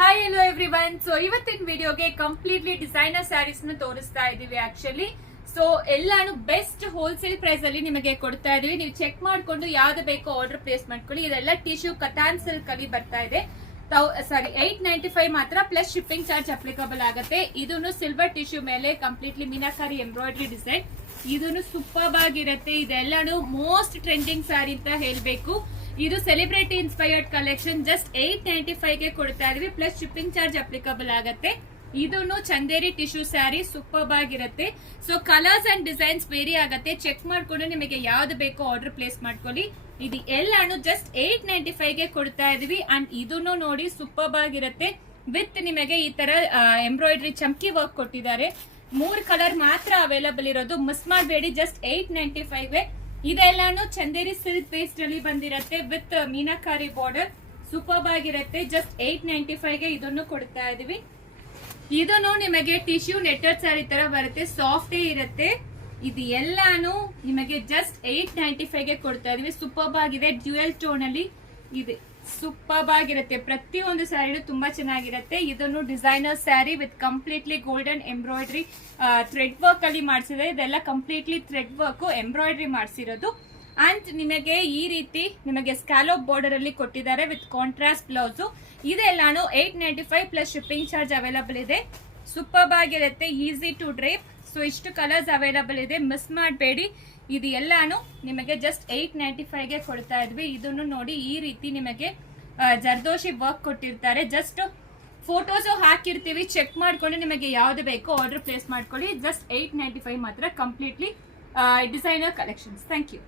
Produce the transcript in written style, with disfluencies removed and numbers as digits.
Hi hello everyone. So ಇವತ್ತಿನ ವಿಡಿಯೋಗೆ completely designer saris ನ ತೋರಿಸ್ತಾ ಇದೀವಿ ಆಕ್ಚುಲಿ. ಸೊ ಎಲ್ಲಾನು ಬೆಸ್ಟ್ ಹೋಲ್ಸೇಲ್ ಪ್ರೈಸ್ ಅಲ್ಲಿ ನಿಮಗೆ ಕೊಡ್ತಾ ಇದೀವಿ. ನೀವು ಚೆಕ್ ಮಾಡ್ಕೊಂಡು ಯಾವ್ದು ಬೇಕೋ ಆರ್ಡರ್ ಪ್ಲೇಸ್ ಮಾಡ್ಕೊಳ್ಳಿ. ಇದೆಲ್ಲ ಟಿಶ್ಯೂ ಕಟಾನ್ ಸಿಲ್ಕ್ ಅಲ್ಲಿ ಬರ್ತಾ ಇದೆ. ಸಾರಿ 895 ಮಾತ್ರ ಪ್ಲಸ್ ಶಿಪ್ಪಿಂಗ್ ಚಾರ್ಜ್ ಅಪ್ಲಿಕಬಲ್ ಆಗುತ್ತೆ. ಇದನ್ನು ಸಿಲ್ವರ್ ಟಿಶ್ಯೂ ಮೇಲೆ ಕಂಪ್ಲೀಟ್ಲಿ ಮೀನಾಕಾರಿ ಎಂಬ್ರಾಯ್ಡ್ರಿ ಡಿಸೈನ್. ಇದನ್ನು ಸೂಪರ್ ಆಗಿರುತ್ತೆ. ಇದೆಲ್ಲಾನು ಮೋಸ್ಟ್ ಟ್ರೆಂಡಿಂಗ್ ಸ್ಯಾರಿ ಅಂತ ಹೇಳ್ಬೇಕು. ಇದು ಸೆಲೆಬ್ರಿಟಿ ಇನ್ಸ್ಪೈರ್ಡ್ ಕಲೆಕ್ಷನ್. ಜಸ್ಟ್ 895 ಗೆ ಕೊಡ್ತಾ ಇದೀವಿ, ಪ್ಲಸ್ ಶಿಪ್ಪಿಂಗ್ ಚಾರ್ಜ್ ಅಪ್ಲಿಕಬಲ್ ಆಗುತ್ತೆ. ಇದನ್ನು ಚಂದೇರಿ ಟಿಶ್ಯೂ ಸ್ಯಾರಿ ಸೂಪರ್ ಆಗಿರುತ್ತೆ. So colours and designs vary ಆಗುತ್ತೆ. ಚೆಕ್ ಮಾಡ್ಕೊಂಡು ನಿಮಗೆ ಯಾವ್ದು ಬೇಕೋ ಆರ್ಡರ್ ಪ್ಲೇಸ್ ಮಾಡ್ಕೊಳ್ಳಿ. ಇದು ಎಲ್ಲಾನು ಜಸ್ಟ್ 895 ಗೆ ಕೊಡ್ತಾ ಇದೀವಿ. ಅಂಡ್ ಇದನ್ನು ನೋಡಿ ಸೂಪರ್ ಆಗಿರುತ್ತೆ. ವಿತ್ ನಿಮಗೆ ಈ ತರ ಎಂಬ್ರಾಯ್ಡ್ರಿ ಚಮ್ಕಿ ವರ್ಕ್ ಕೊಟ್ಟಿದ್ದಾರೆ. 3 ಕಲರ್ ಮಾತ್ರ ಅವೈಲಬಲ್ ಇರೋದು, ಮಿಸ್ ಮಾಡಬೇಡಿ. ಜಸ್ಟ್ 895. ಇದೆಲ್ಲಾನು ಚಂದೇರಿ ಸಿಲ್ಕ್ ಬೇಸ್ಡ್ ಅಲ್ಲಿ ಬಂದಿರತ್ತೆ ವಿತ್ ಮೀನಾಕಾರಿ ಬಾರ್ಡರ್. ಸೂಪರ್ ಆಗಿರುತ್ತೆ. ಜಸ್ಟ್ 895 ಗೆ ಇದನ್ನು ಕೊಡ್ತಾ ಇದೀವಿ. ಇದನ್ನು ನಿಮಗೆ ಟಿಶ್ಯೂ ನೆಟ್ಟೆಡ್ ಸ್ಯಾರಿ ತರ ಬರುತ್ತೆ, ಸಾಫ್ಟ್ ಇರುತ್ತೆ. ಇದು ಎಲ್ಲಾನು ನಿಮಗೆ ಜಸ್ಟ್ 895 ಗೆ ಕೊಡ್ತಾ ಇದೀವಿ. ಸೂಪರ್ ಆಗಿದೆ. ಡ್ಯೂಯಲ್ ಟೋನ್ ಅಲ್ಲಿ ಇದೆ. ಸೂಪರ್ ಆಗಿರುತ್ತೆ. ಪ್ರತಿಯೊಂದು ಸ್ಯಾರಿನೂ ತುಂಬಾ ಚೆನ್ನಾಗಿರುತ್ತೆ. ಇದನ್ನು designer sari with completely golden embroidery thread work ಅಲ್ಲಿ ಮಾಡಿಸಿದೆ. ಇದೆಲ್ಲ ಕಂಪ್ಲೀಟ್ಲಿ ಥ್ರೆಡ್ ವರ್ಕ್ ಎಂಬ್ರಾಯ್ಡ್ರಿ ಮಾಡಿಸಿರೋದು. ಅಂಡ್ ನಿಮಗೆ ಈ ರೀತಿ ನಿಮಗೆ ಸ್ಕ್ಯಾಲೋಪ್ ಬಾರ್ಡರ್ ಅಲ್ಲಿ ಕೊಟ್ಟಿದ್ದಾರೆ ವಿತ್ ಕಾಂಟ್ರಾಸ್ಟ್ ಬ್ಲೌಸ್. ಇದೆಲ್ಲಾನು 895 ಪ್ಲಸ್ ಶಿಪ್ಪಿಂಗ್ ಚಾರ್ಜ್ ಅವೈಲಬಲ್ ಇದೆ. ಸೂಪರ್ ಆಗಿರುತ್ತೆ. Easy to drape. ಸೊ ಇಷ್ಟು ಕಲರ್ಸ್ ಅವೈಲಬಲ್ ಇದೆ, ಮಿಸ್ ಮಾಡಬೇಡಿ. ಇದು ಎಲ್ಲಾನು ನಿಮಗೆ ಜಸ್ಟ್ 895 ಗೆ ಕೊಡ್ತಾ ಇದ್ವಿ. ಇದನ್ನು ನೋಡಿ ಈ ರೀತಿ ನಿಮಗೆ ಜರ್ದೋಶಿ ವರ್ಕ್ ಕೊಟ್ಟಿರ್ತಾರೆ. ಜಸ್ಟ್ ಫೋಟೋಸ್ ಹಾಕಿರ್ತೀವಿ, ಚೆಕ್ ಮಾಡ್ಕೊಂಡು ನಿಮಗೆ ಯಾವ್ದು ಬೇಕೋ ಆರ್ಡರ್ ಪ್ಲೇಸ್ ಮಾಡ್ಕೊಳ್ಳಿ. ಜಸ್ಟ್ 895 ಮಾತ್ರ completely designer collections. Thank you.